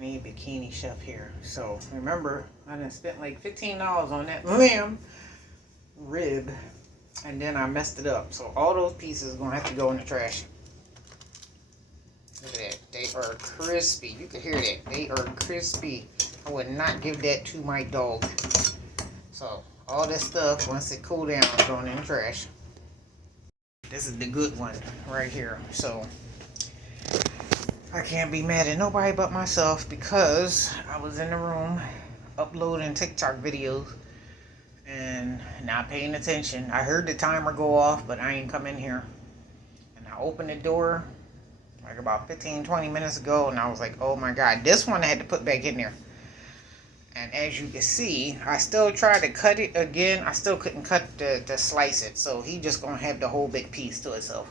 need bikini chef here. So remember, I done spent like $15 on that lamb rib, and then I messed it up. So all those pieces are gonna have to go in the trash. Look at that. They are crispy. You can hear that. They are crispy. I would not give that to my dog. So all this stuff, once it cool down, is going in the trash. This is the good one right here. So I can't be mad at nobody but myself because I was in the room uploading TikTok videos and not paying attention. I heard the timer go off, but I ain't come in here. And I opened the door like about 15-20 minutes ago, and I was like, oh my god, this one I had to put back in there. And as you can see, I still tried to cut it again. I still couldn't cut the slice it, so he just gonna have the whole big piece to itself.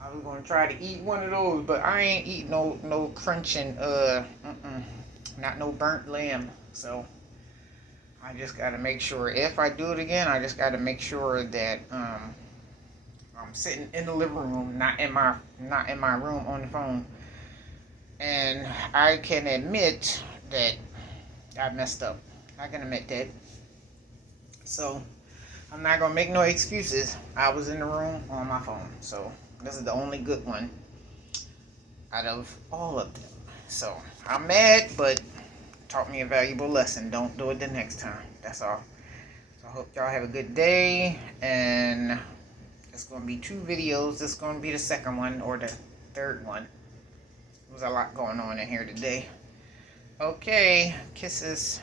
I was gonna try to eat one of those, but I ain't eat no crunching, not no burnt lamb. So I just gotta make sure, if I do it again, I just gotta make sure that I'm sitting in the living room, not in my room on the phone. And I can admit that I messed up. I can admit that. So I'm not gonna make no excuses. I was in the room on my phone. So this is the only good one out of all of them. So I'm mad, but taught me a valuable lesson. Don't do it the next time. That's all. So I hope y'all have a good day. And it's going to be 2 videos. This is going to be the second one or the third one. There's a lot going on in here today. Okay. Kisses.